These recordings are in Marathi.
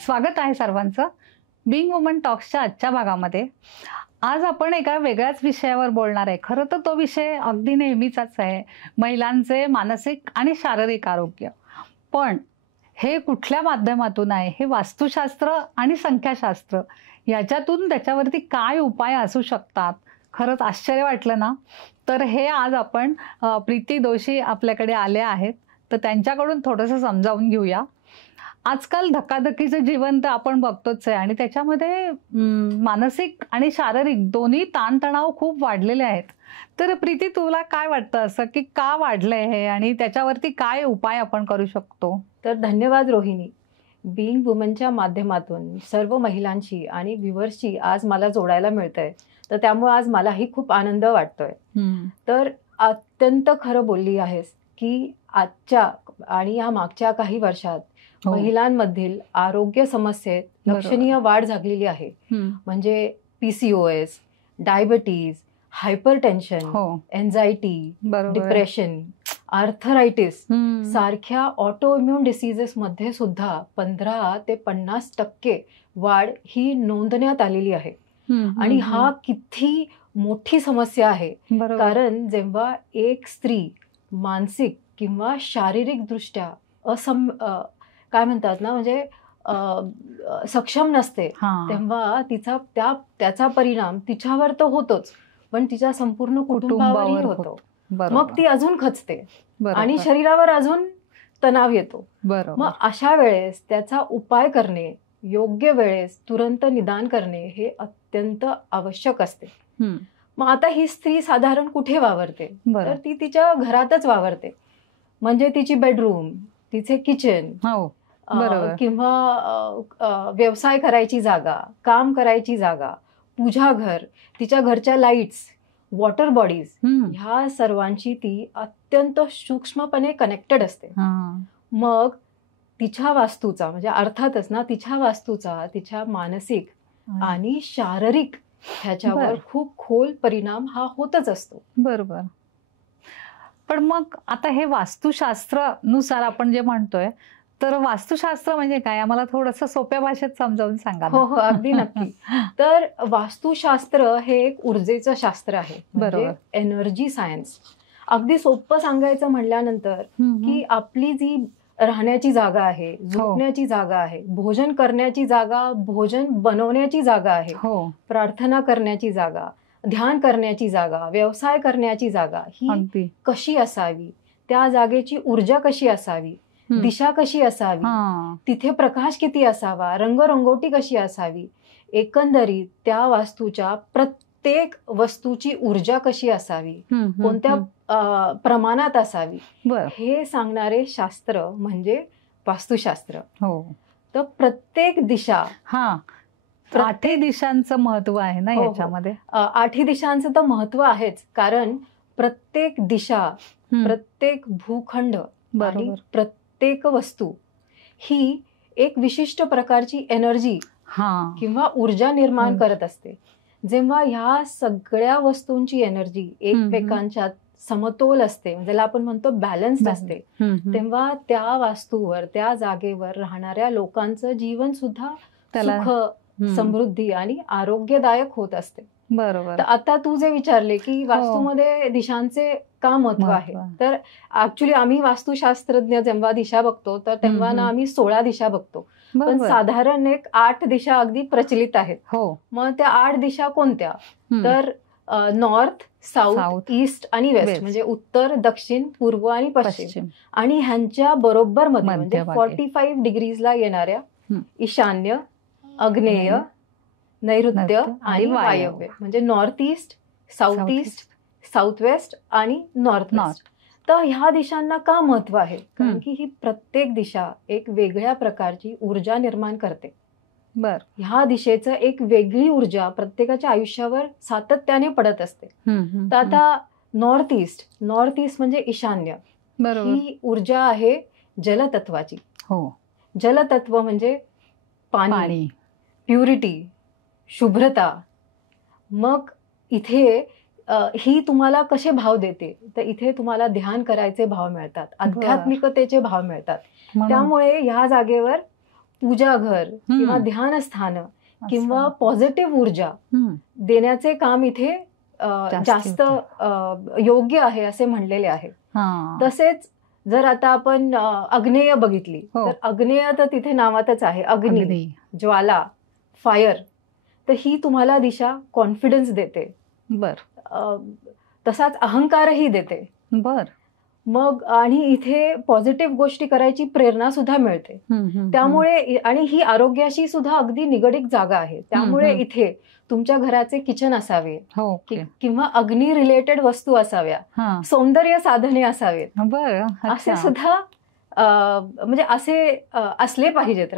स्वागत आहे सर्वांचं बीइंग वुमन टॉक्सच्या आजच्या भागामध्ये. आज आपण एका वेगळ्याच विषयावर बोलणार आहे. खरं तर तो विषय अगदी नेहमीचाच आहे, महिलांचे मानसिक आणि शारीरिक आरोग्य. पण हे कुठल्या माध्यमातून आहे, हे वास्तुशास्त्र आणि संख्याशास्त्र याच्यातून त्याच्यावरती काय उपाय असू शकतात. खरंच आश्चर्य वाटलं ना. तर हे आज आपण प्रीती दोशी आपल्याकडे आले आहेत, तर त्यांच्याकडून थोडंसं समजावून घेऊया. आजकाल धकाधकीचं जीवन तर आपण बघतोच आहे आणि त्याच्यामध्ये मानसिक आणि शारीरिक दोन्ही ताणतणाव खूप वाढलेले आहेत. तर प्रीती, तुला काय वाटतं असं की का वाढलंय हे आणि त्याच्यावरती काय उपाय आपण करू शकतो? तर धन्यवाद रोहिणी. बीइंग वुमनच्या माध्यमातून सर्व महिलांशी आणि व्ह्युअर्सशी आज मला जोडायला मिळतंय, तर त्यामुळे आज मलाही खूप आनंद वाटतोय. तर अत्यंत खरं बोलली आहेस की आजच्या आणि या मागच्या काही वर्षात महिलांमधील आरोग्य समस्येत लक्षणीय वाढ झालेली आहे. म्हणजे PCOS, diabetes, hypertension, anxiety, depression, arthritis सारख्या ऑटो इम्युन डिसीजेस मध्ये सुद्धा 15 ते 50% वाढ ही नोंदण्यात आलेली आहे. आणि हा किती मोठी समस्या आहे, कारण जेव्हा एक स्त्री मानसिक किंवा शारीरिक दृष्ट्या काय म्हणतात ना, म्हणजे सक्षम नसते, तेव्हा त्याचा परिणाम तिच्यावर तर होतोच, पण तिच्या संपूर्ण कुटुंबावरही होतो. मग ती अजून खचते आणि शरीरावर अजून तणाव येतो. मग अशा वेळेस त्याचा उपाय करणे, योग्य वेळेस तुरंत निदान करणे हे अत्यंत आवश्यक असते. मग आता ही स्त्री साधारण कुठे वावरते? तर ती तिच्या घरातच वावरते. म्हणजे तिची बेडरूम, तिचे किचन किंवा व्यवसाय करायची जागा, काम करायची जागा, पूजाघर, तिच्या घरच्या लाईट्स, वॉटर बॉडीज, ह्या सर्वांची ती अत्यंत सूक्ष्मपणे कनेक्टेड असते. मग तिच्या वास्तूचा, म्हणजे अर्थातच ना, तिच्या वास्तूचा तिच्या मानसिक आणि शारीरिक ह्याच्यावर खूप खोल परिणाम हा होतच असतो. बरोबर. पण मग आता हे वास्तुशास्त्रानुसार आपण जे म्हणतोय, तर वास्तुशास्त्र म्हणजे काय, आम्हाला थोडंसं सोप्या भाषेत समजावून सांगा. हो, अगदी नक्की. तर वास्तुशास्त्र हे एक ऊर्जेचं शास्त्र आहे, म्हणजे एनर्जी सायन्स. अगदी सोपं सांगायचं म्हटल्यानंतर की आपली जी राहण्याची जागा आहे, झोपण्याची जागा आहे, भोजन करण्याची जागा, भोजन बनवण्याची जागा आहे, प्रार्थना करण्याची जागा, ध्यान करण्याची जागा, व्यवसाय करण्याची जागा ही कशी असावी, त्या जागेची ऊर्जा कशी असावी, दिशा कशी असावी, तिथे प्रकाश किती असावा, रंगरंगोटी कशी असावी, एकंदरीत त्या वास्तूच्या प्रत्येक वस्तूची ऊर्जा कशी असावी, कोणत्या प्रमाणात असावी, हे सांगणारे शास्त्र म्हणजे वास्तुशास्त्र. तर प्रत्येक दिशा, 8 दिशांचं महत्व आहे ना याच्यामध्ये. 8 दिशांचं तर महत्व आहेच, कारण प्रत्येक दिशा, प्रत्येक भूखंड आणि प्रत्येक वस्तू ही एक विशिष्ट प्रकारची एनर्जी किंवा ऊर्जा निर्माण करत असते. जेव्हा ह्या सगळ्या वस्तूंची एनर्जी एकमेकांच्या समतोल असते, ज्याला आपण म्हणतो बॅलन्स्ड असते, तेव्हा त्या वास्तूवर, त्या जागेवर राहणाऱ्या लोकांचं जीवन सुद्धा सुख, समृद्धी आणि आरोग्यदायक होत असते. बरोबर. तर आता तू जे विचारले की वास्तूमध्ये दिशांचे का महत्व आहे, तर ऍक्च्युली आम्ही वास्तुशास्त्रज्ञ जेव्हा दिशा बघतो, तर तेव्हा ना आम्ही 16 दिशा बघतो, पण साधारण एक 8 दिशा अगदी प्रचलित आहेत. मग त्या 8 दिशा कोणत्या? तर नॉर्थ, साऊथ, ईस्ट आणि वेस्ट, म्हणजे उत्तर, दक्षिण, पूर्व आणि पश्चिम. आणि ह्यांच्या बरोबर मध्ये म्हणजे 45 डिग्रीजला येणाऱ्या ईशान्य, आग्नेय, नैऋत्य आणि वायव्य, म्हणजे north east, south east, south west आणि नॉर्थ वेस्ट. तर ह्या दिशांना का महत्व आहे? कारण की ही प्रत्येक दिशा एक वेगळ्या प्रकारची ऊर्जा निर्माण करते. ह्या दिशेचं एक वेगळी ऊर्जा प्रत्येकाच्या आयुष्यावर सातत्याने पडत असते. तर आता नॉर्थ ईस्ट म्हणजे ईशान्य, ही ऊर्जा आहे जलतत्वाची. जलतत्व म्हणजे पाणी, प्युरिटी, शुभ्रता. मग इथे ही तुम्हाला कसे भाव देते? तर इथे तुम्हाला ध्यान करायचे भाव मिळतात, आध्यात्मिकतेचे भाव मिळतात. त्यामुळे ह्या जागेवर पूजा घर किंवा ध्यानस्थान किंवा पॉझिटिव्ह ऊर्जा देण्याचे काम इथे जास्त योग्य आहे असे म्हणलेले आहे. तसेच जर आता आपण अग्नेय बघितली तर अग्नेय तर तिथे नावातच आहे, अग्नी, ज्वाला, फायर. तर ही तुम्हाला दिशा कॉन्फिडन्स देते. तसाच अहंकारही देते. मग आणि इथे पॉझिटिव्ह गोष्टी करायची प्रेरणा सुद्धा मिळते. त्यामुळे आणि ही आरोग्याशी सुद्धा अगदी निगडीत जागा आहे. त्यामुळे इथे तुमच्या घराचे किचन असावे किंवा अग्नी रिलेटेड वस्तू असाव्या, सौंदर्य साधने असावेत, असे सुद्धा म्हणजे असे असले पाहिजेत.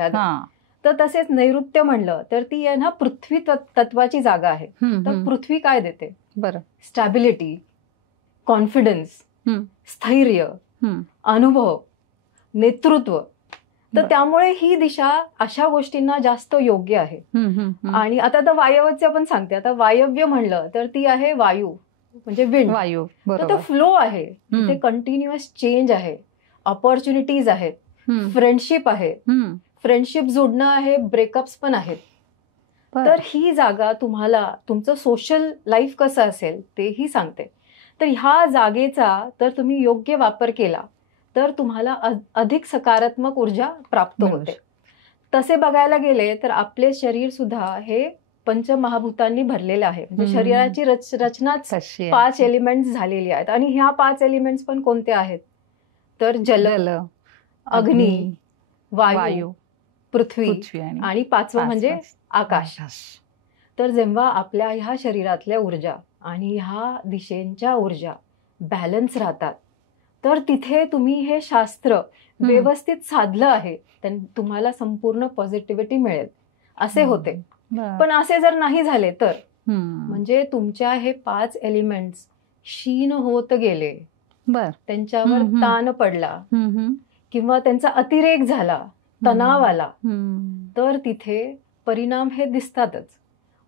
तर तसेच नैऋत्य म्हणलं तर ती आहे ना पृथ्वी तत्वाची जागा आहे. तर पृथ्वी काय देते? स्टॅबिलिटी, कॉन्फिडन्स, स्थैर्य, अनुभव, नेतृत्व. तर त्यामुळे ही दिशा अशा गोष्टींना जास्त योग्य आहे. आणि आता तर वायव्यचे आपण सांगते. आता वायव्य म्हणलं तर ती आहे वायू, म्हणजे विंड. वायू तो फ्लो आहे. तिथे कंटिन्युअस चेंज आहे, ऑपॉर्च्युनिटीज आहेत, फ्रेंडशिप आहे, फ्रेंडशिप जोडणं आहे, ब्रेकअप्स पण आहेत. तर ही जागा तुम्हाला तुमचं सोशल लाईफ कसं असेल तेही सांगते. तर ह्या जागेचा तर तुम्ही योग्य वापर केला तर तुम्हाला अधिक सकारात्मक ऊर्जा प्राप्त होते. तसे बघायला गेले तर आपले शरीर सुद्धा हे पंचमहाभूतांनी भरलेलं आहे. म्हणजे शरीराची रचनाच 5 एलिमेंट्स झालेली आहेत. आणि ह्या 5 एलिमेंट्स पण कोणते आहेत? तर जल, अग्नी, वायू, पृथ्वी आणि 5वं म्हणजे आकाश. तर जेव्हा आपल्या ह्या शरीरातल्या ऊर्जा आणि ह्या दिशेंच्या ऊर्जा बॅलन्स राहतात तर तिथे तुम्ही हे शास्त्र व्यवस्थित साधलं आहे तर तुम्हाला संपूर्ण पॉझिटिव्हिटी मिळेल असे होते. पण असे जर नाही झाले तर म्हणजे तुमच्या हे 5 एलिमेंट्स क्षीण होत गेले, त्यांच्यावर ताण पडला किंवा त्यांचा अतिरेक झाला, तणाव आला, तर तिथे परिणाम हे दिसतातच.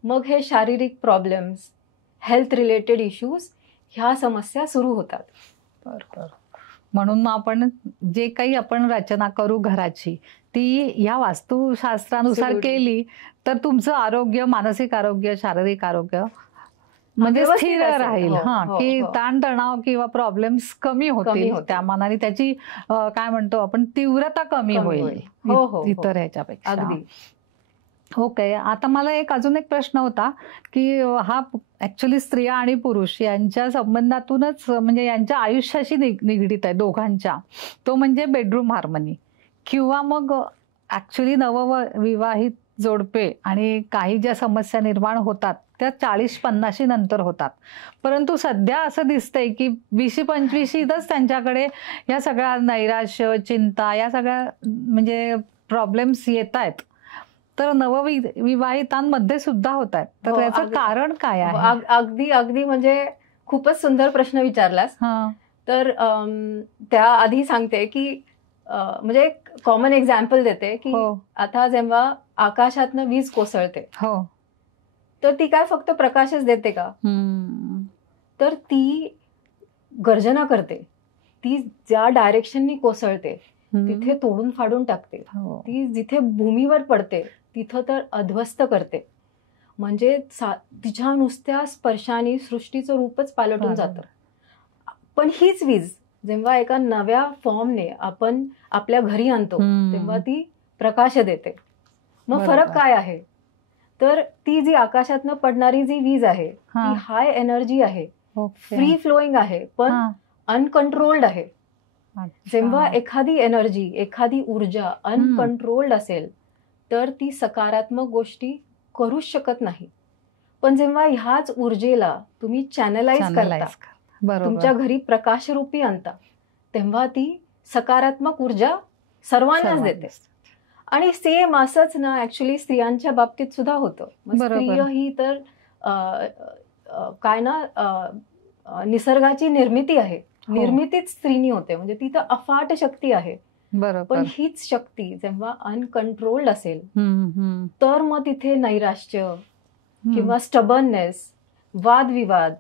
मग हे शारीरिक प्रॉब्लेम्स, हेल्थ रिलेटेड इश्यूज, ह्या समस्या सुरू होतात. म्हणून मग आपण जे काही आपण रचना करू घराची ती या वास्तुशास्त्रानुसार केली तर तुमचं आरोग्य, मानसिक आरोग्य, शारीरिक आरोग्य म्हणजे स्थिर राहील. की ताणतणाव किंवा प्रॉब्लेम्स कमी होतील त्या मानाने, त्याची काय म्हणतो आपण तीव्रता कमी होईल इतर ह्याच्यापेक्षा. ओके. आता मला अजून एक प्रश्न होता की हा ऍक्च्युली स्त्रिया आणि पुरुष यांच्या संबंधातूनच म्हणजे यांच्या आयुष्याशी निगडीत आहे दोघांच्या. तो म्हणजे बेडरूम हार्मनी किंवा मग ऍक्च्युली नवविवाहित जोडपे आणि काही ज्या समस्या निर्माण होतात त्या 40-50 नंतर होतात. परंतु सध्या असं दिसतंय की 20-25 त्यांच्याकडे या सगळ्या नैराश्य, चिंता या सगळ्या म्हणजे प्रॉब्लेम्स येत आहेत. तर नवविवाहितांमध्ये सुद्धा होत आहेत. तर याचं कारण काय आहे? अगदी म्हणजे खूपच सुंदर प्रश्न विचारलास. तर त्याआधी सांगते की म्हणजे एक कॉमन एक्झाम्पल देते की आता जेव्हा आकाशातनं वीज कोसळते तर ती काय फक्त प्रकाशच देते का? तर ती गर्जना करते. ती ज्या डायरेक्शननी कोसळते तिथे तोडून फाडून टाकते. ती जिथे भूमीवर पडते तिथं तर अध्वस्त करते. म्हणजे तिच्या नुसत्या स्पर्शाने सृष्टीचं रूपच पालटून जातं. पण हीच वीज जेव्हा एका नव्या फॉर्मने आपण आपल्या घरी आणतो तेव्हा ती प्रकाश देते. मग फरक काय आहे? तर ती जी आकाशातनं पडणारी जी वीज आहे ती हाय एनर्जी आहे, फ्री फ्लोईंग आहे, पण अनकंट्रोल्ड आहे. जेव्हा एखादी एनर्जी, एखादी ऊर्जा अनकंट्रोल्ड असेल तर ती सकारात्मक गोष्टी करूच शकत नाही. पण जेव्हा ह्याच ऊर्जेला तुम्ही चॅनलाइज करता, तुमच्या घरी प्रकाशरूपी आणता, तेव्हा ती सकारात्मक ऊर्जा सर्वांनाच देते. आणि सेम असंच ना ऍक्च्युली स्त्रियांच्या बाबतीत सुद्धा होतं. स्त्रिय ही तर काय ना निसर्गाची निर्मिती आहे. निर्मितीच स्त्रीनी होते. म्हणजे ती तर अफाट शक्ती आहे. पण हीच शक्ती जेव्हा अनकंट्रोल्ड असेल तर मग तिथे नैराश्य किंवा स्टबर्ननेस, वादविवाद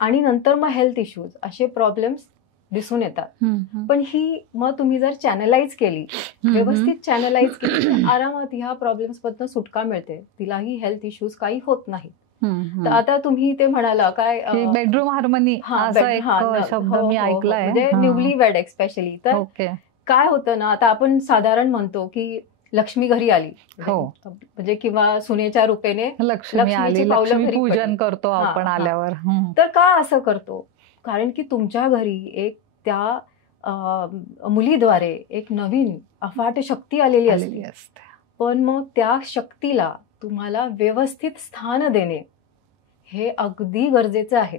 आणि नंतर मग हेल्थ इश्यूज असे प्रॉब्लेम्स दिसून येतात. पण ही मग तुम्ही जर चॅनलाइज केली, व्यवस्थित चॅनलाइज केली, तर आरामात ह्या प्रॉब्लेम्स मधनं सुटका मिळते. तिलाही हेल्थ इश्यूज काही होत नाही. तर आता तुम्ही ते म्हणाला काय बेडरूम हार्मनी असा एक शब्द मी ऐकलाय, म्हणजे न्यूली वेड एक्स्पेशली. तर काय होतं ना, आता आपण साधारण म्हणतो की लक्ष्मी घरी आली, म्हणजे किंवा सुनेच्या रूपेने लक्ष्मीची पावलं घरी पूजन करतो आपण आल्यावर. तर का असं करतो? कारण की तुमच्या घरी एक त्या मुलीद्वारे एक नवीन अफाट शक्ती आलेली असते. पण मग त्या शक्तीला तुम्हाला व्यवस्थित स्थान देणे हे अगदी गरजेचं आहे.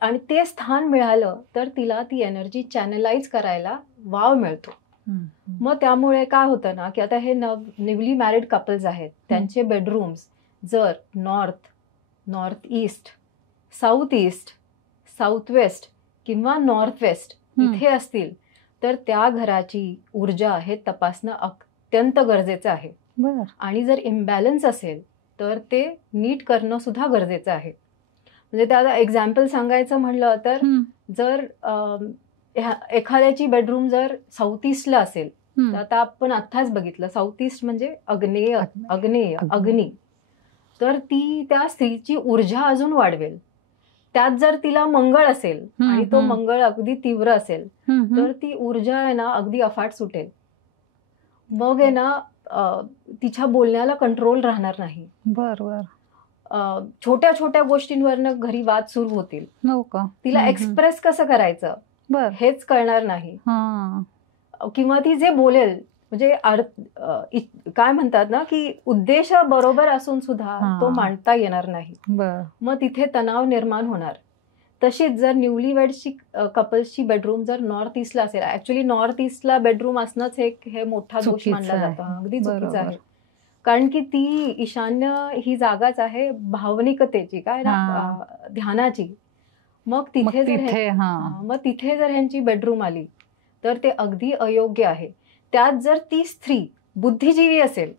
आणि ते स्थान मिळालं तर तिला ती एनर्जी चॅनलाइज करायला वाव मिळतो. मग त्यामुळे काय होतं ना, की आता हे न्यूली मॅरिड कपल्स आहेत, त्यांचे बेडरूम्स जर north east, south east, south west किंवा नॉर्थ वेस्ट इथे असतील तर त्या घराची ऊर्जा हे तपासणं अत्यंत गरजेचं आहे. आणि जर इम्बॅलन्स असेल तर ते नीट करणं सुद्धा गरजेचं आहे. म्हणजे त्याला एक्झाम्पल सांगायचं म्हणलं तर जर एखाद्याची बेडरूम जर साऊथ ईस्टला असेल, तर आता आपण आत्ताच बघितलं साऊथ ईस्ट म्हणजे अग्नी, तर ती त्या स्त्रीची ऊर्जा अजून वाढवेल. त्यात जर तिला मंगळ असेल आणि तो मंगळ अगदी तीव्र असेल तर ती ऊर्जा आहे ना अगदी अफाट सुटेल. मग आहे ना तिच्या बोलण्याला कंट्रोल राहणार नाही. बरोबर. छोट्या छोट्या गोष्टींवरनं घरी वाद सुरू होतील. तिला एक्सप्रेस कसं करायचं हेच कळणार नाही. किंवा ती जे बोलेल म्हणजे काय म्हणतात ना की उद्देश बरोबर असून सुद्धा तो मांडता येणार नाही. मग तिथे तणाव निर्माण होणार. तशीच जर न्यूली वेडची कपल्सची बेडरूम जर नॉर्थ ईस्टला असेल, ऍक्च्युली नॉर्थ ईस्टला बेडरूम असणंच हे मोठा दोष मानला जातो. अगदी चुकीचं आहे. कारण की ती ईशान्य ही जागाच आहे भावनिकतेची, काय ना ध्यानाची. मग तिथे जर ह्यांची बेडरूम आली तर ते अगदी अयोग्य आहे. त्यात जर ती स्त्री बुद्धिजीवी असेल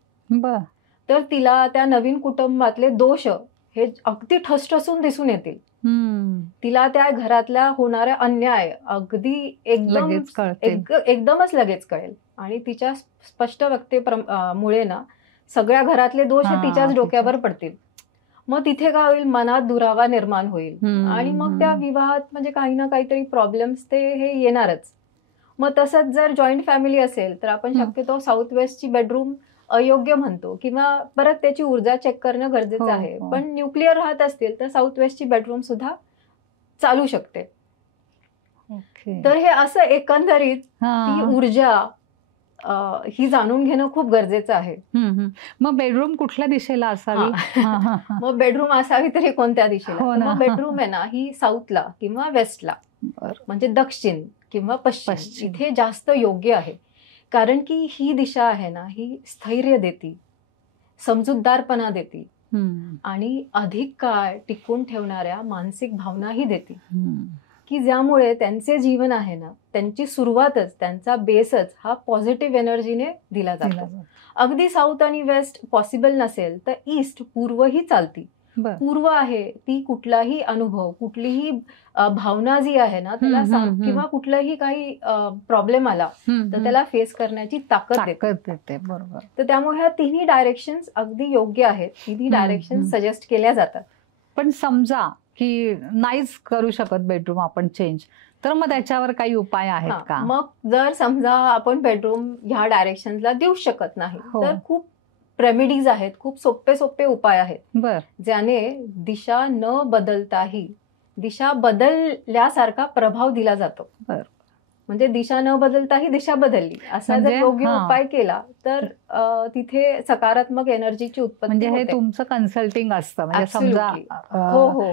तर तिला त्या नवीन कुटुंबातले दोष हे अगदी ठसठसून दिसून येतील. तिला त्या घरातला होणारा अन्याय अगदी एकदमच लगेच कळेल. आणि तिच्या स्पष्ट वक्तेमुळे ना सगळ्या घरातले दोष तिच्याच डोक्यावर पडतील. मग तिथे काय होईल, मनात दुरावा निर्माण होईल आणि मग त्या विवाहात म्हणजे काही ना काहीतरी प्रॉब्लेम्स ते हे येणारच. मग तसंच जर जॉईंट फॅमिली असेल तर आपण शक्यतो साऊथ वेस्टची बेडरूम अयोग्य म्हणतो किंवा परत त्याची ऊर्जा चेक करणं गरजेचं आहे. पण न्यूक्लिअर राहत असतील तर साऊथ वेस्टची बेडरूम सुद्धा चालू शकते. तर हे असं एकंदरीत ती ऊर्जा ही जाणून घेणं खूप गरजेचं आहे. मग बेडरूम कुठल्या दिशेला असावी? मग बेडरूम असावी तरी कोणत्या दिशेला? मग बेडरूम आहे ना ही साऊथला किंवा वेस्टला म्हणजे दक्षिण किंवा पश्चिम इथे जास्त योग्य आहे. कारण की ही दिशा आहे ना ही स्थैर्य देती, समजूतदारपणा देती आणि अधिक काळ टिकून ठेवणाऱ्या मानसिक भावनाही देते. की ज्यामुळे त्यांचे जीवन आहे ना त्यांची सुरुवातच, त्यांचा बेसच हा पॉझिटिव्ह एनर्जीने दिला जातो. अगदी साऊथ आणि वेस्ट पॉसिबल नसेल तर ईस्ट पूर्व ही चालती. पूर्व आहे ती कुठलाही अनुभव, कुठलीही भावना जी आहे ना त्याला किंवा कुठलाही काही प्रॉब्लेम आला तर त्याला फेस करण्याची ताकद देते. बरोबर. तर त्यामुळे ह्या तिन्ही डायरेक्शन्स अगदी योग्य आहेत. तिन्ही डायरेक्शन्स सजेस्ट केल्या जातात. पण समजा की नाहीच करू शकत बेडरूम आपण चेंज, तर मग त्याच्यावर काही उपाय आहेत का? मग जर समजा आपण बेडरूम ह्या डायरेक्शनला देऊ शकत नाही तर खूप रेमेडीज आहेत, खूप सोपे उपाय आहेत ज्याने दिशा न बदलताही दिशा बदलल्यासारखा प्रभाव दिला जातो. म्हणजे दिशा न बदलताही दिशा बदलली असा जर योग्य उपाय केला तर तिथे सकारात्मक एनर्जीची उत्पत्ती म्हणजे हे तुमचं कन्सल्टिंग असतं. म्हणजे समजा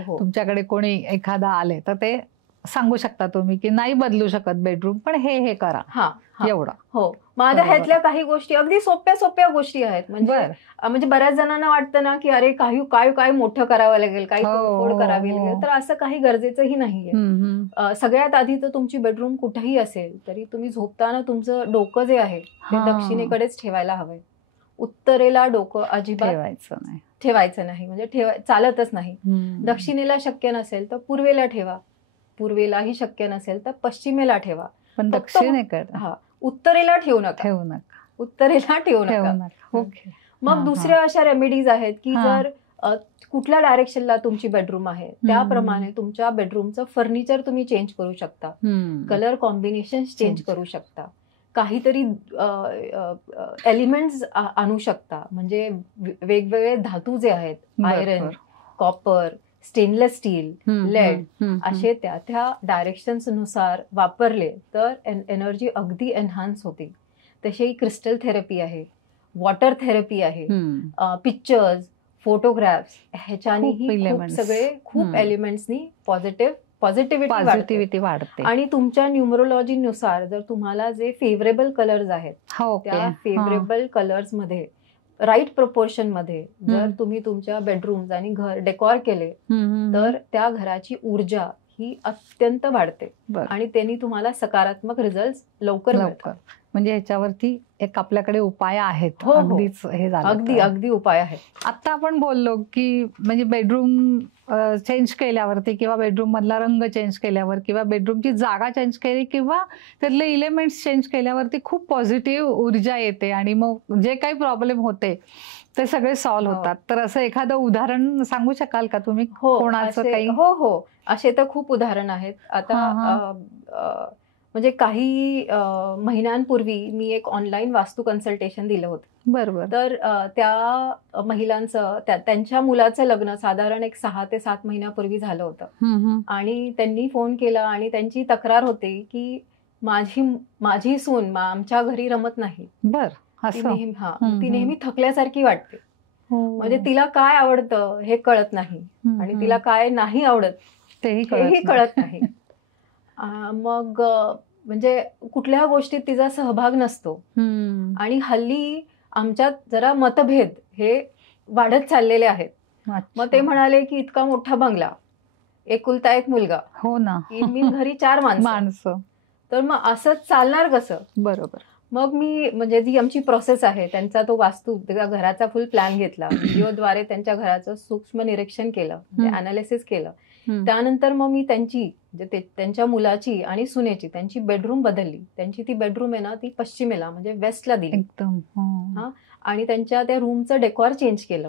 तुमच्याकडे कोणी एखादा आले तर ते सांगू शकता तुम्ही की नाही बदलू शकत बेडरूम, पण हे करा एवढं. हो, माझ्या ह्यातल्या काही गोष्टी अगदी सोप्या गोष्टी आहेत. म्हणजे बऱ्याच जणांना वाटतं ना की अरे काय मोठं करावं लागेल, काही तोडफोड करावी लागेल, तर असं काही गरजेचंही नाहीये. सगळ्यात आधी तर तुमची बेडरूम कुठेही असेल तरी तुम्ही झोपताना तुमचं डोकं जे आहे ते दक्षिणेकडेच ठेवायला हवंय. उत्तरेला डोकं अजिबात ठेवायचं नाही, म्हणजे चालतच नाही. दक्षिणेला शक्य नसेल तर पूर्वेला ठेवा पूर्वेलाही शक्य नसेल तर पश्चिमेला ठेवा, पण फक्त दक्षिणेकडे हा उत्तरेला ठेवू नका, ठेवू नका. उत्तरेला ठेवू ठेवू नका. नका. ओके. मग दुसऱ्या अशा रेमेडीज आहेत की हा. जर कुठल्या डायरेक्शनला तुमची बेडरूम आहे त्याप्रमाणे तुमच्या बेडरूमचं फर्निचर तुम्ही चेंज करू शकता, कलर कॉम्बिनेशन चेंज करू शकता, काहीतरी एलिमेंट्स आणू शकता. म्हणजे वेगवेगळे धातू जे आहेत, iron, copper, stainless steel, lead, असे त्या डायरेक्शन्स नुसार वापरले तर एनर्जी अगदी एनहान्स होते. तशी क्रिस्टल थेरपी आहे, वॉटर थेरपी आहे, पिक्चर्स, फोटोग्राफ्स, ह्याच्यानेही खूप एलिमेंट्सनी पॉझिटिव्हिटी वाढते. आणि तुमच्या न्यूमरोलॉजीनुसार जर तुम्हाला जे फेवरेबल कलर्स आहेत त्या फेवरेबल कलर्स मध्ये राईट प्रोपोर्शन मध्ये जर तुम्ही तुमच्या बेडरूम्स आणि घर डेकॉर केले तर त्या घराची ऊर्जा ही अत्यंत वाढते आणि त्यांनी तुम्हाला सकारात्मक रिझल्ट लवकर मिळतात. म्हणजे ह्याच्यावरती एक आपल्याकडे उपाय आहेत. हो, अगदीच हे झालं, अगदी उपाय आहेत. आता आपण बोललो की म्हणजे बेडरूम चेंज केल्यावरती किंवा बेडरूम मधला रंग चेंज केल्यावर किंवा बेडरूमची जागा चेंज केली किंवा त्यातले इलेमेंट्स चेंज केल्यावरती खूप पॉझिटिव्ह ऊर्जा येते आणि मग जे काही प्रॉब्लेम होते ते सगळे सॉल्व्ह होतात. तर असं एखादं उदाहरण सांगू शकाल का तुम्ही कोणाचं काही? हो, असे तर खूप उदाहरण आहेत. आता म्हणजे काही महिन्यांपूर्वी मी एक ऑनलाईन वास्तू कन्सल्टेशन दिलं होतं. बरोबर. तर त्या महिलांचं त्यांच्या मुलाचं लग्न साधारण एक 6 ते 7 महिन्यापूर्वी झालं होतं आणि त्यांनी फोन केला आणि त्यांची तक्रार होती की माझी सून आमच्या घरी रमत नाही. ती नेहमी थकल्यासारखी वाटते. म्हणजे तिला काय आवडतं हे कळत नाही आणि तिला काय नाही आवडत तेही कळत नाही. मग म्हणजे कुठल्या गोष्टीत तिचा सहभाग नसतो आणि हल्ली आमच्यात जरा मतभेद हे वाढत चाललेले आहेत. मग ते म्हणाले की इतका मोठा बंगला, एकुलता एक मुलगा, हो ना, मी घरी 4 माणसं, तर मग असं चालणार कसं? बरोबर. मग मी म्हणजे जी आमची प्रोसेस आहे त्यांचा तो वास्तू घराचा फुल प्लॅन घेतला, व्हिडिओद्वारे त्यांच्या घराचं सूक्ष्म निरीक्षण केलं, अनालिसिस केलं. त्यानंतर मग मी त्यांच्या मुलाची आणि सुनेची त्यांची बेडरूम बदलली. त्यांची ती बेडरूम आहे ना ती पश्चिमेला म्हणजे वेस्टला दिली एकदम. आणि त्यांच्या त्या रूमचं डेकॉर चेंज केलं.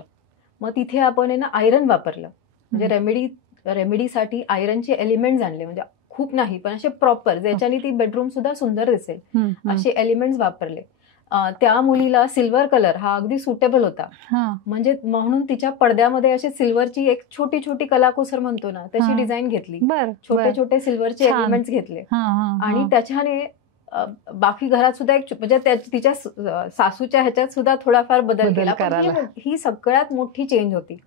मग तिथे आपण आहे ना आयरन वापरलं. म्हणजे रेमेडीसाठी आयरनचे एलिमेंट्स आणले, म्हणजे खूप नाही पण असे प्रॉपर ज्याच्याने ती बेडरूम सुद्धा सुंदर दिसेल असे एलिमेंट्स वापरले. त्या मुलीला सिल्वर कलर हा अगदी सुटेबल होता. म्हणजे म्हणून तिच्या पडद्यामध्ये अशी सिल्वरची एक छोटी छोटी कलाकुसर म्हणतो ना तशी डिझाईन घेतली. छोटे छोटे सिल्वरचे एलिमेंट्स घेतले आणि त्याच्याने बाकी घरात सुद्धा एक म्हणजे तिच्या सासूच्या ह्याच्यात सुद्धा थोडाफार बदल केला. ही सगळ्यात मोठी चेंज होती.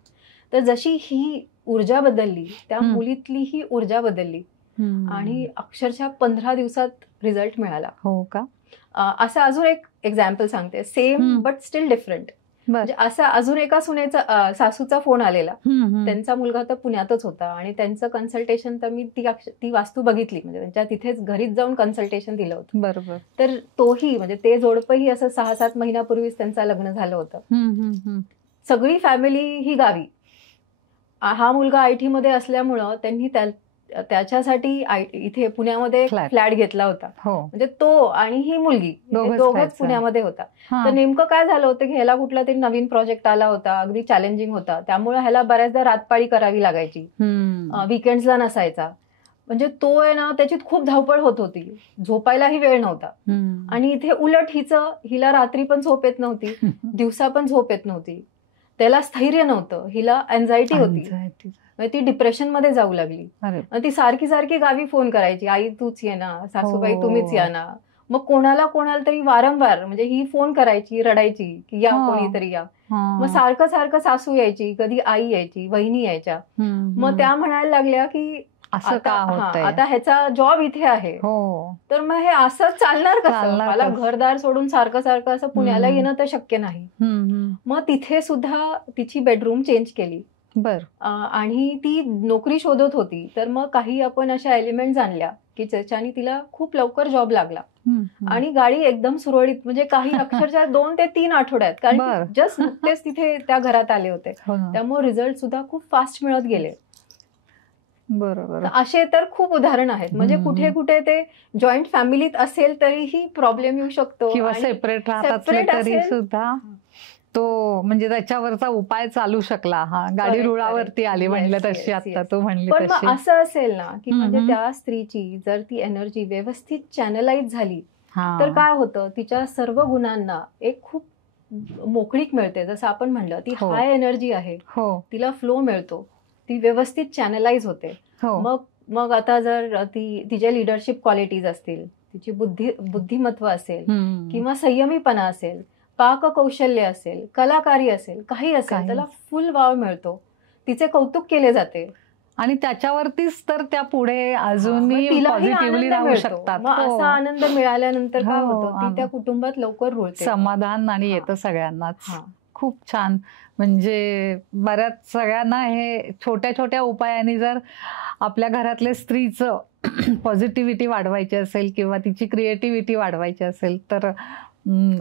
तर जशी ही ऊर्जा बदलली त्या मुलीतली ही ऊर्जा बदलली आणि अक्षरशः 15 दिवसात रिझल्ट मिळाला. हो का? असं अजून एक एक्झाम्पल सांगते, सेम बट स्टील डिफरंट. म्हणजे असा अजून एका सुनेचा सासूचा फोन आलेला. त्यांचा मुलगा तर पुण्यातच होता आणि त्यांचं कन्सल्टेशन तर मी ती वास्तू बघितली, म्हणजे त्यांच्या तिथेच घरीच जाऊन कन्सल्टेशन दिलं होतं. बरोबर. तर तोही म्हणजे ते जोडपंही असं 6-7 महिन्यापूर्वीच त्यांचं लग्न झालं होतं. सगळी फॅमिली ही गावी. हा मुलगा आयटी मध्ये असल्यामुळं त्यांनी त्याच्यासाठी इथे पुण्यामध्ये फ्लॅट घेतला होता. म्हणजे तो आणि ही मुलगी दोघंच पुण्यामध्ये होता. तर नेमकं काय झालं होतं की ह्याला कुठला तरी नवीन प्रोजेक्ट आला होता, अगदी चॅलेंजिंग होता, त्यामुळे ह्याला बऱ्याचदा रातपाळी करावी लागायची, वीकेंड्सला नसायचा. म्हणजे तो आहे ना त्याची खूप धावपळ होत होती, झोपायलाही वेळ नव्हता. आणि इथे उलट हिला रात्री पण झोप येत नव्हती, दिवसा पण झोप येत नव्हती, त्याला स्थैर्य नव्हतं, हिला अँझायटी होती, ती डिप्रेशन मध्ये जाऊ लागली. ती सारखी गावी फोन करायची, आई तूच ये ना, सासूबाई तुम्हीच या ना. मग कोणाला तरी वारंवार म्हणजे ही फोन करायची, रडायची की या कोणीतरी या. मग सारखं सासू यायची, कधी आई यायची, वहिनी यायच्या. मग त्या म्हणायला लागल्या की आता ह्याचा जॉब इथे आहे, तर मग हे असं चालणार कसं? मला घरदार सोडून सारखं असं पुण्याला येणं तर शक्य नाही. मग तिथे सुद्धा तिची बेडरूम चेंज केली. आणि ती नोकरी शोधत होती, तर मग काही आपण अशा एलिमेंट्स आणल्या की ज्याच्याने तिला खूप लवकर जॉब लागला आणि गाडी एकदम सुरळीत, म्हणजे काही अक्षरशः 2 ते 3 आठवड्यात, कारण जस्ट नुकतेच तिथे त्या घरात आले होते, त्यामुळे रिझल्ट सुद्धा खूप फास्ट मिळत गेले. बरोबर. तर असे तर खूप उदाहरण आहेत. म्हणजे कुठे कुठे ते जॉईंट फॅमिलीत असेल तरीही प्रॉब्लेम येऊ शकतो किंवा आणि सेपरेट राहत असले separate तरी असेल. सुद्धा तो म्हणजे त्याच्यावरचा उपाय चालू शकला. हा, गाडी Correct, रुळावरती correct. आली Yes, म्हणलं yes, तशी, आता yes. तू म्हणली पण मग तशी. असं असेल ना की म्हणजे हम्म. त्या स्त्रीची जर ती एनर्जी व्यवस्थित चॅनलाइज झाली हा. तर काय होतं, तिच्या सर्व गुणांना एक खूप मोकळीक मिळते. जसं आपण म्हणलं, ती हो. हाय एनर्जी आहे, हो तिला फ्लो मिळतो, ती व्यवस्थित चॅनलाइज होते. हो. मग मग आता जर तिचे लिडरशिप क्वालिटीज असतील, तिची बुद्धिमत्व असेल हम्म. किंवा संयमीपणा असेल, पाककौशल्य असेल, कलाकारी असेल, काही असेल, काही. त्याला फुल वाव मिळतो, तिचे कौतुक केले जाते आणि त्याच्यावरतीच तर त्या पुढे मग अजूनही तिलाही पॉझिटिव्हली आनंद राहू मिळतो. शकतात. मग हो. असा आनंद मिळाल्यानंतर काय हो, होतं, ती त्या कुटुंबात लवकर रुळते. समाधान आणि हा. येतं सगळ्यांनाच. हा. खूप छान. म्हणजे बऱ्याच सगळ्यांना हे छोट्या छोट्या उपायांनी जर आपल्या घरातल्या स्त्रीचं पॉझिटिव्हिटी वाढवायची असेल किंवा तिची क्रिएटिव्हिटी वाढवायची असेल तर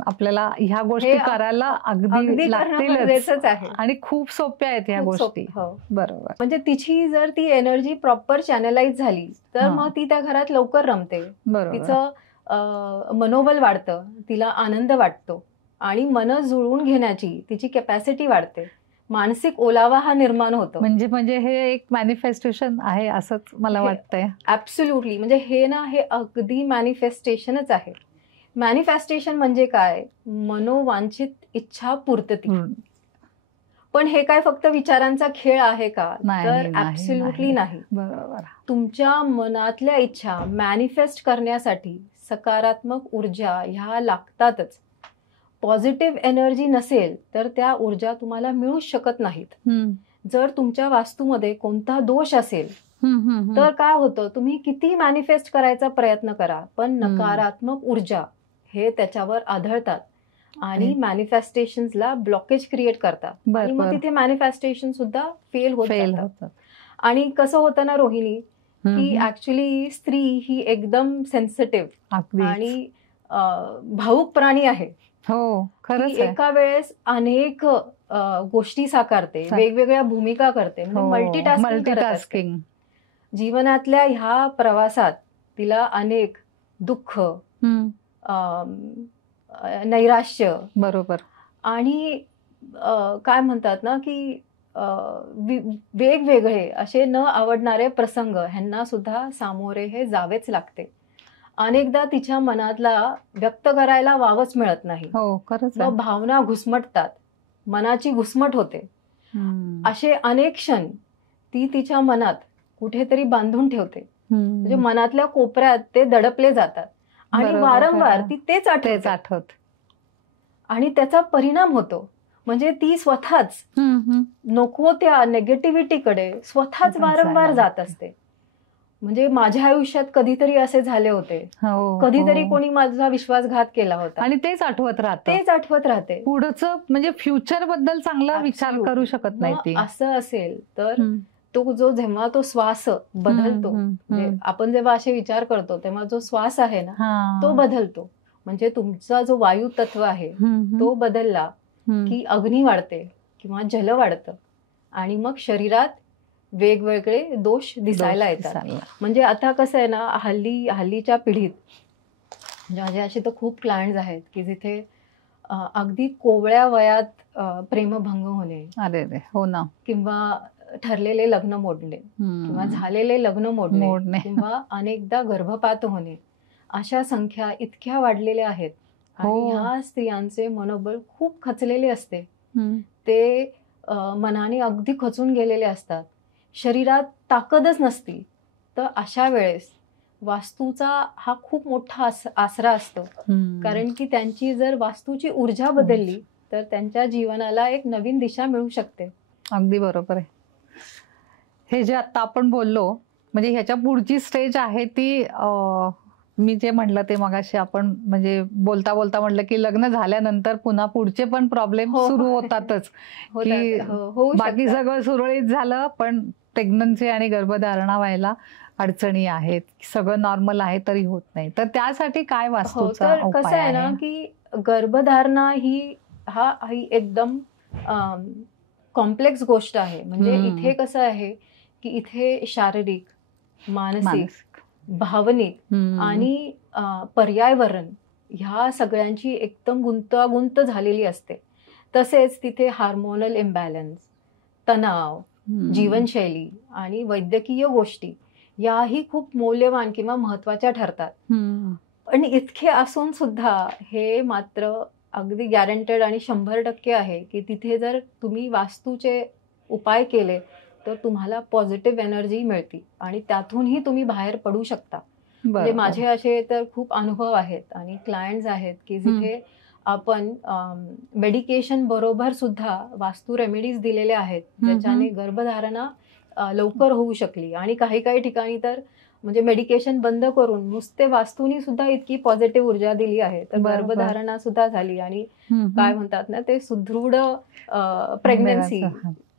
आपल्याला ह्या गोष्टी हे करायला अगदी अगदी करणं लागतीलच. गरजेचंच आहे. आणि खूप सोप्या आहेत ह्या खूप गोष्टी. सोपं. हो. बरोबर. म्हणजे तिची जर ती एनर्जी प्रॉपर चॅनलाइज झाली तर हा. मग ती त्या घरात लवकर रमते, बरोबर. तिचं मनोबल वाढतं, तिला आनंद वाटतो आणि मन जुळवून घेण्याची तिची कॅपॅसिटी वाढते, मानसिक ओलावा हा निर्माण होतो. म्हणजे हे एक मॅनिफेस्टेशन आहे असंच मला वाटतंय. ऍब्सोल्युटली. म्हणजे हे ना, हे अगदी मॅनिफेस्टेशनच आहे. मॅनिफेस्टेशन म्हणजे काय, मनोवांछित इच्छा पूर्तती. पण हे काय फक्त विचारांचा खेळ आहे का, तर ऍब्सोल्युटली नाही. बरोबर. तुमच्या मनातल्या इच्छा मॅनिफेस्ट करण्यासाठी सकारात्मक ऊर्जा ह्या लागतातच. पॉझिटिव्ह एनर्जी नसेल तर त्या ऊर्जा तुम्हाला मिळू शकत नाहीत. जर तुमच्या वास्तूमध्ये कोणता दोष असेल तर काय होतं, तुम्ही किती मॅनिफेस्ट करायचा प्रयत्न करा पण नकारात्मक ऊर्जा हे त्याच्यावर आढळतात आणि मॅनिफेस्टेशन्सला ब्लॉकेज क्रिएट करतात आणि मग तिथे मॅनिफेस्टेशन सुद्धा फेल होतात. आणि कसं होतं ना रोहिणी, की ऍक्च्युली स्त्री ही एकदम सेन्सिटिव्ह आणि भावुक प्राणी आहे. हो, खरंच. एका वेळेस अनेक गोष्टी साकारते, वेगवेगळ्या भूमिका करते, मल्टीटास्किंग. जीवनातल्या ह्या प्रवासात तिला अनेक दुःख, नैराश्य, बरोबर, आणि काय म्हणतात ना की वेगवेगळे असे न आवडणारे प्रसंग ह्यांना सुद्धा सामोरे हे जावेच लागते. अनेकदा तिच्या मनातला व्यक्त करायला वावच मिळत नाही. हो, खरंच. मग भावना घुसमटतात, मनाची घुसमट होते. असे अनेक क्षण ती तिच्या मनात कुठेतरी बांधून ठेवते. म्हणजे मनातल्या कोपऱ्यात ते दडपले जातात आणि वारंवार ती तेच आठवत आणि त्याचा परिणाम होतो. म्हणजे ती स्वतःच नको त्या नेगेटिव्हिटीकडे स्वतःच वारंवार जात असते. म्हणजे माझ्या आयुष्यात कधीतरी असे झाले होते, कधीतरी कोणी माझा विश्वासघात केला होता आणि तेच आठवत राहते. पुढचं म्हणजे फ्युचर बद्दल चांगला विचार करू शकत नाही ती. असं असेल तर जेव्हा तो श्वास बदलतो, म्हणजे आपण जेव्हा असे विचार करतो तेव्हा जो श्वास आहे ना तो बदलतो. म्हणजे तुमचा जो वायू तत्व आहे तो बदलला की अग्नी वाढते किंवा जल वाढतं आणि मग शरीरात वेगवेगळे दोष दिसायला येतात. म्हणजे आता कसं आहे ना, हल्लीच्या पिढीत माझे असे तर खूप क्लायंट्स आहेत की जिथे अगदी कोवळ्या वयात प्रेमभंग होणे, हो ना, किंवा ठरलेले लग्न मोडणे किंवा झालेले लग्न मोडणे किंवा अनेकदा गर्भपात होणे, अशा संख्या इतक्या वाढलेल्या आहेत. आणि ह्या स्त्रियांचे मनोबल खूप खचलेले असते, ते मनाने अगदी खचून गेलेले असतात, शरीरात ताकदच नसती. तर अशा वेळेस वास्तूचा हा खूप मोठा आसरा असतो. कारण की त्यांची जर वास्तूची ऊर्जा बदलली तर त्यांच्या जीवनाला एक नवीन दिशा मिळू शकते. अगदी बरोबर आहे. हे जे आता आपण बोललो, म्हणजे ह्याच्या पुढची स्टेज आहे ती मी जे म्हणलं ते मगाशी आपण म्हणजे बोलता बोलता म्हणलं की लग्न झाल्यानंतर पुन्हा पुढचे पण प्रॉब्लेम सुरू होतातच. की बाकी सगळं सुरळीत झालं पण प्रेग्नन्सी आणि गर्भधारणा व्हायला अडचणी आहेत, सगळं नॉर्मल आहे तरी होत नाही. तर त्यासाठी काय वास्तूचा उपाय आहे? कसं आहे ना की गर्भधारणा ही एकदम कॉम्प्लेक्स गोष्ट आहे. म्हणजे इथे कसं आहे की इथे शारीरिक, मानसिक, मानसिक भावनिक आणि पर्यावरण ह्या सगळ्यांची एकदम गुंतागुंत झालेली असते. तसेच तिथे हार्मोनल इम्बॅलन्स, तणाव, जीवनशैली आणि वैद्यकीय गोष्टी याही खूप मौल्यवान किंवा महत्वाच्या ठरतात. पण इतके असून सुद्धा हे मात्र अगदी गॅरंटेड आणि 100% आहे की तिथे जर तुम्ही वास्तूचे उपाय केले तर तुम्हाला पॉझिटिव्ह एनर्जी मिळते आणि त्यातूनही तुम्ही बाहेर पडू शकता. म्हणजे माझे असे तर खूप अनुभव आहेत आणि क्लायंट्स आहेत की जिथे आपण मेडिकेशन बरोबर सुद्धा वास्तू रेमेडीज दिलेल्या आहेत ज्याच्याने गर्भधारणा लवकर होऊ शकली. आणि काही काही ठिकाणी तर म्हणजे मेडिकेशन बंद करून नुसते वास्तूनी सुद्धा इतकी पॉझिटिव्ह ऊर्जा दिली आहे तर गर्भधारणा सुद्धा झाली आणि काय म्हणतात ना ते सुदृढ प्रेग्नन्सी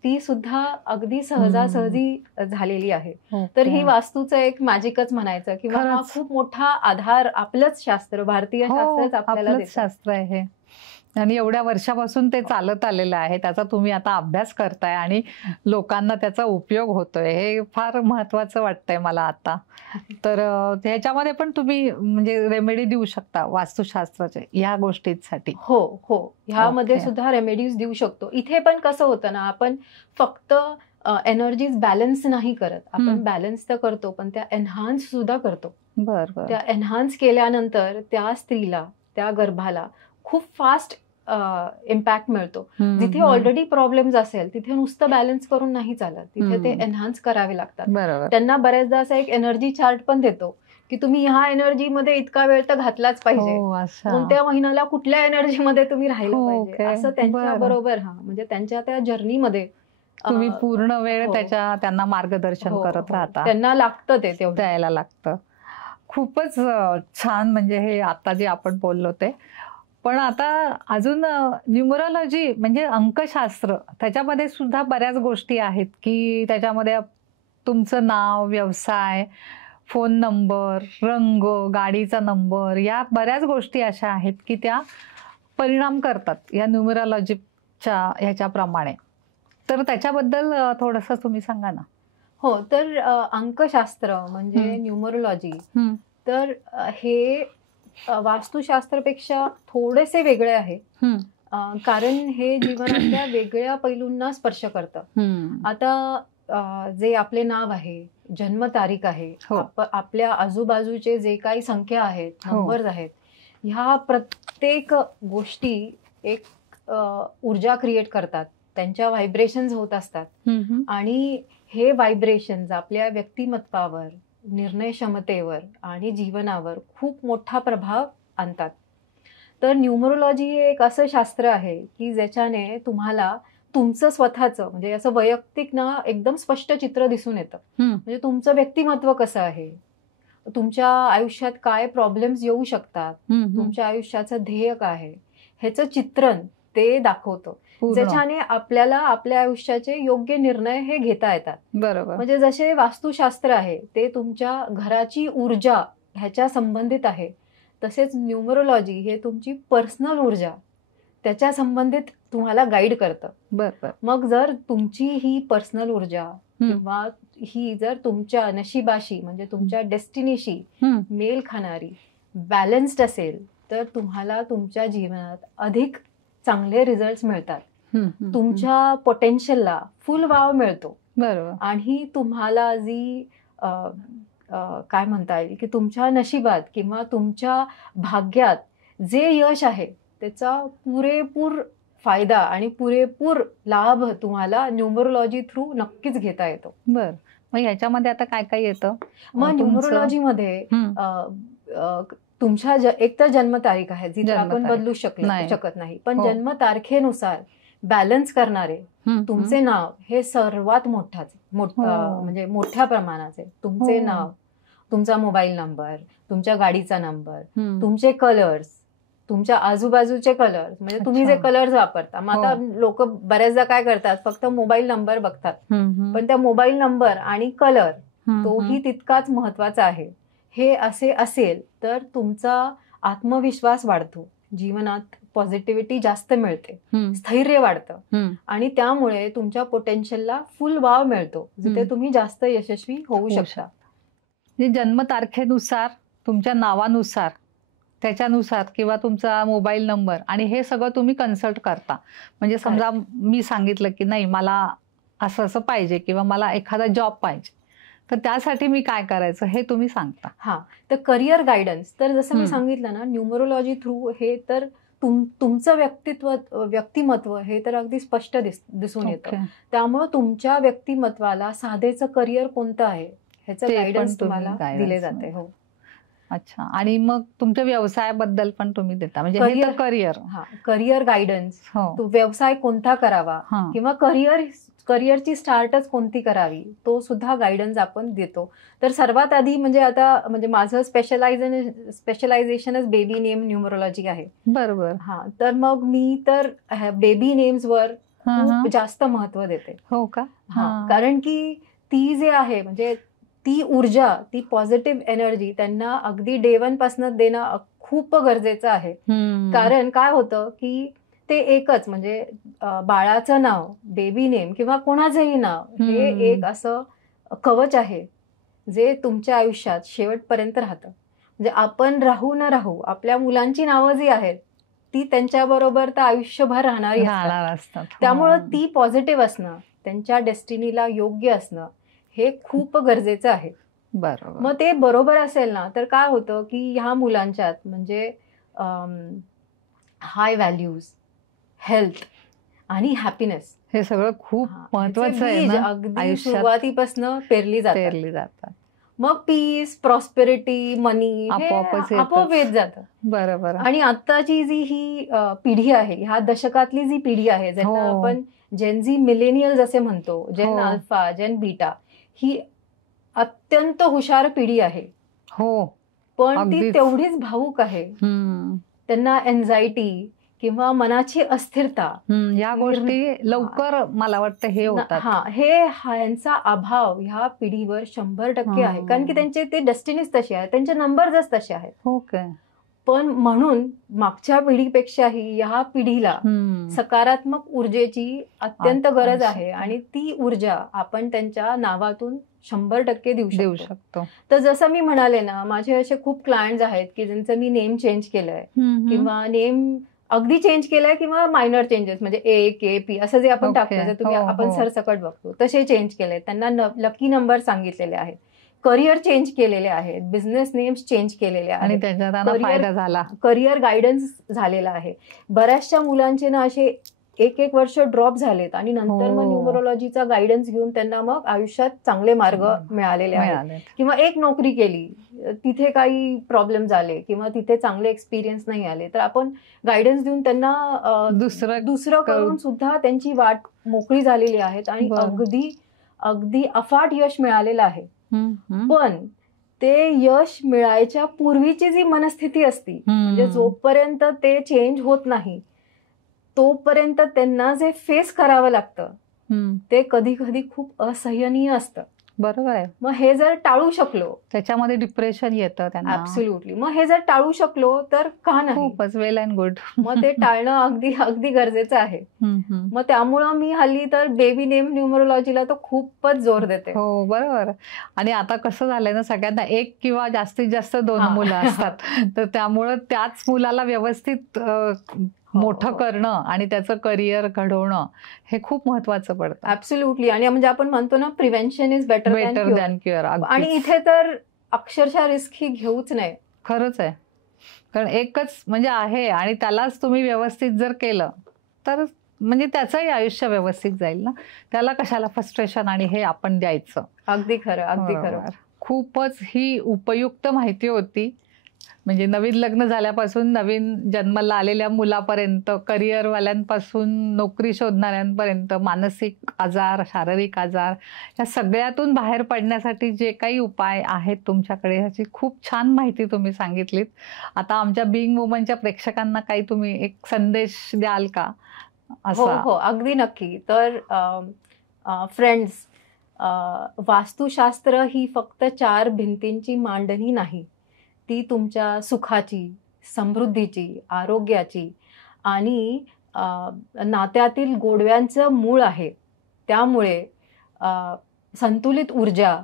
ती सुद्धा अगदी सहजासहजी झालेली आहे. तर ही वास्तूचं एक मॅजिकच म्हणायचं किंवा हा खूप मोठा आधार आपलंच शास्त्र, भारतीय शास्त्रच आपल्याला शास्त्र आहे आणि एवढ्या वर्षापासून ते चालत आलेलं आहे. त्याचा तुम्ही आता अभ्यास करताय आणि लोकांना त्याचा उपयोग होतोय, हे फार महत्वाचं वाटतंय मला आता. तर ह्याच्यामध्ये पण तुम्ही म्हणजे रेमेडी देऊ शकता वास्तुशास्त्राचे ह्या गोष्टींसाठी? हो हो, ह्यामध्ये सुद्धा रेमेडीज देऊ शकतो. इथे पण कसं होतं ना, आपण फक्त एनर्जीज बॅलन्स नाही करत, आपण बॅलन्स तर करतो पण त्या एनहान्स सुद्धा करतो. बरोबर. त्या एनहान्स केल्यानंतर त्या स्त्रीला, त्या गर्भाला खूप फास्ट इम्पॅक्ट मिळतो. जिथे ऑलरेडी प्रॉब्लेम्स असेल तिथे नुसतं बॅलन्स करून नाही चालत, तिथे ते एनहान्स करावे लागतात. त्यांना बऱ्याचदा असा एक एनर्जी चार्ट पण देतो की तुम्ही ह्या एनर्जी मध्ये इतका वेळ तर घातलाच पाहिजे, कोणत्या महिन्याला कुठल्या एनर्जी मध्ये तुम्ही राहिलं पाहिजे, असं त्यांच्या बरोबर म्हणजे त्यांच्या त्या जर्नीमध्ये तुम्ही पूर्ण वेळ त्यांना मार्गदर्शन करत राहता. त्यांना लागतं ते तेवढं द्यायला लागतं. खूपच छान म्हणजे हे आता जे आपण बोललो ते. पण आता अजून न्यूमरोलॉजी म्हणजे अंकशास्त्र, त्याच्यामध्ये सुद्धा बऱ्याच गोष्टी आहेत की त्याच्यामध्ये तुमचं नाव, व्यवसाय, फोन नंबर, रंग, गाडीचा नंबर, या बऱ्याच गोष्टी अशा आहेत की त्या परिणाम करतात या न्यूमरोलॉजीच्या ह्याच्याप्रमाणे. तर त्याच्याबद्दल थोडंसं तुम्ही सांगा ना. हो, तर अंकशास्त्र म्हणजे न्यूमरोलॉजी तर हे वास्तुशास्त्रापेक्षा थोडेसे वेगळे आहे कारण हे जीवनातल्या वेगळ्या पैलूंना स्पर्श करतं. आता जे आपले नाव आहे, जन्मतारीख आहे, आपल्या आजूबाजूचे जे काही संख्या आहेत, नंबर्स आहेत, ह्या प्रत्येक गोष्टी एक ऊर्जा क्रिएट करतात, त्यांच्या व्हायब्रेशन्स होत असतात आणि हे व्हायब्रेशन्स आपल्या व्यक्तिमत्वावर, निर्णय क्षमतेवर आणि जीवनावर खूप मोठा प्रभाव आणतात. तर न्यूमरोलॉजी हे एक असं शास्त्र आहे की ज्याच्याने तुम्हाला तुमचं स्वतःचं म्हणजे असं वैयक्तिक ना एकदम स्पष्ट चित्र दिसून येतं. म्हणजे तुमचं व्यक्तिमत्व कसं आहे, तुमच्या आयुष्यात काय प्रॉब्लेम्स येऊ शकतात, तुमच्या आयुष्याचं ध्येय काय आहे, ह्याचं चित्रण ते दाखवतं, ज्याच्याने आपल्याला आपल्या आयुष्याचे योग्य निर्णय हे घेता येतात. बरोबर. म्हणजे जसे वास्तुशास्त्र आहे ते तुमच्या घराची ऊर्जा ह्याच्या संबंधित आहे, तसेच न्यूमरोलॉजी हे तुमची पर्सनल ऊर्जा त्याच्या संबंधित तुम्हाला गाईड करतं. बरोबर. मग जर तुमची ही पर्सनल ऊर्जा किंवा ही जर तुमच्या नशिबाशी म्हणजे तुमच्या डेस्टिनीशी मेल खाणारी, बॅलन्स्ड असेल तर तुम्हाला तुमच्या जीवनात अधिक चांगले रिझल्ट्स मिळतात. तुमच्या पोटेन्शियलला फुल वाव मिळतो. बरोबर. आणि तुम्हाला जी काय म्हणता येईल की तुमच्या नशिबात किंवा तुमच्या भाग्यात जे यश आहे त्याचा पुरेपूर फायदा आणि पुरेपूर लाभ तुम्हाला न्यूमरोलॉजी थ्रू नक्कीच घेता येतो. बर, मग ह्याच्यामध्ये आता काय काय येतं? मग न्यूमरोलॉजीमध्ये तुमच्या एक तर जन्मतारीख आहे जी आपण बदलू शकत नाही, पण जन्मतारखेनुसार बॅलन्स करणारे तुमचे नाव हे सर्वात म्हणजे मोठ्या प्रमाणाचे तुमचे नाव, तुमचा मोबाईल नंबर, तुमच्या गाडीचा नंबर, तुमचे कलर्स, तुमच्या आजूबाजूचे कलर्स म्हणजे तुम्ही जे कलर्स वापरता. मग आता लोक बऱ्याचदा काय करतात, फक्त मोबाईल नंबर बघतात, पण त्या मोबाईल नंबर आणि कलर तोही तितकाच महत्वाचा आहे. हे असे असेल तर तुमचा आत्मविश्वास वाढतो, जीवनात पॉझिटिव्हिटी जास्त मिळते, स्थैर्य वाढतं आणि त्यामुळे तुमच्या पोटेन्शियलला फुल वाव मिळतो, जिथे तुम्ही जास्त यशस्वी होऊ शकता. जन्मतारखेनुसार, तुमच्या नावानुसार, त्याच्यानुसार किंवा तुमचा मोबाईल नंबर आणि हे सगळं तुम्ही कन्सल्ट करता. म्हणजे समजा मी सांगितलं की नाही मला असं असं पाहिजे किंवा मला एखादा जॉब पाहिजे, तर त्यासाठी मी काय करायचं हे तुम्ही सांगता. हा, तर करिअर गायडन्स, तर जसं मी सांगितलं ना, न्यूमरोलॉजी थ्रू हे तर तुमचं व्यक्तिमत्व हे तर अगदी स्पष्ट दिसून येतं. त्यामुळे तुमच्या व्यक्तिमत्वाला साधेचं करिअर कोणतं आहे ह्याचं गायडन्स तुम्हाला दिले जाते. हो. अच्छा. आणि मग तुमच्या व्यवसायाबद्दल पण तुम्ही देता, म्हणजे करिअर. हा, करिअर गायडन्स, तो व्यवसाय कोणता करावा किंवा करिअरची स्टार्टच कोणती करावी, तो सुद्धा गायडन्स आपण देतो. तर सर्वात आधी म्हणजे माझं स्पेशलायझेशनच बेबी नेम न्यूमरोलॉजी आहे. बरोबर. हा, तर मग मी तर बेबी नेम्सवर खूप जास्त महत्व देते. हो का? हा, कारण की ती जे आहे म्हणजे ती ऊर्जा, ती पॉझिटिव्ह एनर्जी त्यांना अगदी डे 1 पासून देणं खूप गरजेचं आहे. कारण काय होतं की ते एकच म्हणजे बाळाचं नाव, बेबी नेम किंवा कोणाचंही नाव हे एक असं कवच आहे जे तुमच्या आयुष्यात शेवटपर्यंत राहतं. म्हणजे आपण राहू न राहू, आपल्या मुलांची नावं जी आहेत ती त्यांच्याबरोबर तर आयुष्यभर राहणारी असतात. त्यामुळं ती पॉझिटिव्ह असणं, त्यांच्या डेस्टिनीला योग्य असणं हे खूप गरजेचं आहे. बरोबर. मग ते बरोबर असेल ना, तर काय होतं की ह्या मुलांच्यात म्हणजे हाय व्हॅल्यूज, हेल्थ आणि हॅपीनेस हे सगळं खूप महत्वाचं आहे ना, अगदी सुरुवातीपासून पेरली जातात. मग पीस, प्रॉस्पेरिटी, मनी आपोआप येत जातं. बरोबर. आणि आत्ताची जी ही पिढी आहे, ह्या दशकातली जी पिढी आहे, ज्यांना आपण जेनझी मिलेनियल्स असे म्हणतो, जेन अल्फा, जेन बीटा, ही अत्यंत हुशार पिढी आहे. हो, पण ती तेवढीच भावूक आहे. त्यांना एन्झायटी किंवा मनाची अस्थिरता या गोष्टी लवकर मला वाटतं हे होतात. ह्यांचा अभाव ह्या पिढीवर 100% आहे. कारण की त्यांचे ते डेस्टिनीज तशी आहे, त्यांचे नंबर्सच तसे आहेत. हो काय. पण म्हणून मागच्या पिढीपेक्षाही ह्या पिढीला सकारात्मक ऊर्जेची अत्यंत गरज आहे आणि ती ऊर्जा आपण त्यांच्या नावातून 100% देऊ शकतो. तर जसं मी म्हणाले ना, माझे असे खूप क्लायंट्स आहेत की ज्यांचं मी नेम चेंज केलंय किंवा नेम अगदी चेंज केलंय किंवा मायनर चेंजेस म्हणजे A-K-P असं जे आपण टाकतो, तुम्ही आपण सरसकट बघतो तसे चेंज केले, त्यांना लकी नंबर सांगितलेले आहेत, करिअर चेंज केलेले आहेत, बिझनेस नेम्स चेंज केलेले आहेत, करिअर गायडन्स झालेला आहे. बऱ्याचशा मुलांचे ना असे 1-1 वर्ष ड्रॉप झालेत आणि नंतर मग न्यूमरोलॉजीचा गायडन्स घेऊन त्यांना मग आयुष्यात चांगले मार्ग मिळालेले आहेत. किंवा एक नोकरी केली, तिथे काही प्रॉब्लेम झाले किंवा तिथे चांगले एक्सपिरियन्स नाही आले, तर आपण गायडन्स देऊन त्यांना दुसरं करून सुद्धा त्यांची वाट मोकळी झालेली आहेत आणि अगदी अफाट यश मिळालेलं आहे. पण ते यश मिळायच्या पूर्वीची जी मनस्थिती असती, म्हणजे जोपर्यंत ते चेंज होत नाही तोपर्यंत त्यांना जे फेस करावं लागतं ते कधी कधी खूप असह्यनीय असतं. बरोबर आहे. मग हे जर टाळू शकलो, त्याच्यामध्ये डिप्रेशन येतं त्यांना. ऍब्सोल्युटली. मग हे जर टाळू शकलो तर का नाही, खूपच वेल अँड गुड. मग ते टाळणं अगदी गरजेचं आहे. मग त्यामुळं मी हल्ली तर बेबी नेम न्यूमरोलॉजीला तर खूपच जोर देते. हो, बरोबर. आणि आता कसं झालंय ना, सगळ्यांना 1 किंवा जास्तीत जास्त 2 मुलं असतात, तर त्यामुळं त्याच मुलाला व्यवस्थित मोठं करणं आणि त्याचं करिअर घडवणं हे खूप महत्वाचं पडतं. ऍब्सोल्युटली. आणि म्हणजे आपण म्हणतो ना, prevention is better than cure. आणि इथे तर अक्षरशः रिस्क ही घेऊच नाही. खरंच आहे. कारण एकच म्हणजे आहे आणि त्यालाच तुम्ही व्यवस्थित जर केलं तर म्हणजे त्याचंही आयुष्य व्यवस्थित जाईल ना. त्याला कशाला फ्रस्ट्रेशन आणि हे आपण द्यायचं. अगदी खरं. खूपच ही उपयुक्त माहिती होती. म्हणजे नवीन लग्न झाल्यापासून नवीन जन्माला आलेल्या मुलापर्यंत, करिअरवाल्यांपासून नोकरी शोधणाऱ्यांपर्यंत, मानसिक आजार, शारीरिक आजार या सगळ्यातून बाहेर पडण्यासाठी जे काही उपाय आहेत तुमच्याकडे, ह्याची खूप छान माहिती तुम्ही सांगितलीत. आता आमच्या बिंग वुमनच्या प्रेक्षकांना काही तुम्ही एक संदेश द्याल का? हो, अगदी नक्की. तर फ्रेंड्स, वास्तुशास्त्र ही फक्त 4 भिंतींची मांडणी नाही, ती तुमच्या सुखाची, समृद्धीची, आरोग्याची आणि नात्यातील गोडव्यांचं मूळ आहे. त्यामुळे संतुलित ऊर्जा,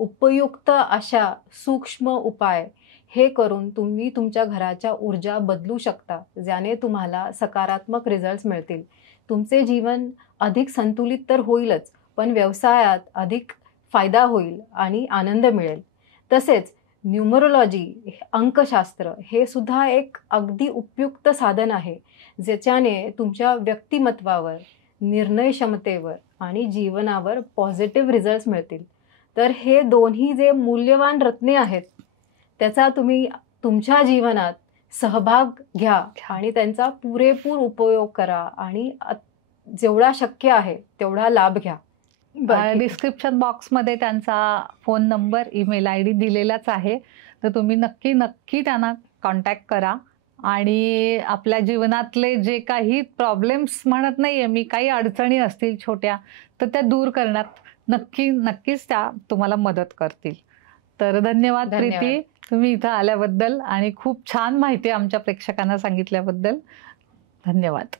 उपयुक्त अशा सूक्ष्म उपाय हे करून तुम्ही तुमच्या घराच्या ऊर्जा बदलू शकता, ज्याने तुम्हाला सकारात्मक रिझल्ट्स मिळतील. तुमचे जीवन अधिक संतुलित तर होईलच, पण व्यवसायात अधिक फायदा होईल आणि आनंद मिळेल. तसेच न्यूमरोलॉजी, अंकशास्त्र हे सुद्धा एक अगदी उपयुक्त साधन आहे, ज्याच्याने तुमच्या व्यक्तिमत्वावर, निर्णय क्षमतेवर आणि जीवनावर पॉझिटिव्ह रिझल्ट्स मिळतील. तर हे दोन्ही जे मूल्यवान रत्ने आहेत, त्याचा तुम्ही तुमच्या जीवनात सहभाग घ्या आणि त्यांचा पुरेपूर उपयोग करा आणि जेवढा शक्य आहे तेवढा लाभ घ्या. डिस्क्रिप्शन बॉक्समध्ये त्यांचा फोन नंबर, ईमेल ID दिलेलाच आहे. तर तुम्ही नक्की त्यांना कॉन्टॅक्ट करा आणि आपल्या जीवनातले जे काही प्रॉब्लेम्स म्हणत नाहीये मी, काही अडचणी असतील छोट्या, तर त्या दूर करण्यात नक्कीच त्या तुम्हाला मदत करतील. तर धन्यवाद प्रीती, तुम्ही इथं आल्याबद्दल आणि खूप छान माहिती आमच्या प्रेक्षकांना सांगितल्याबद्दल. धन्यवाद.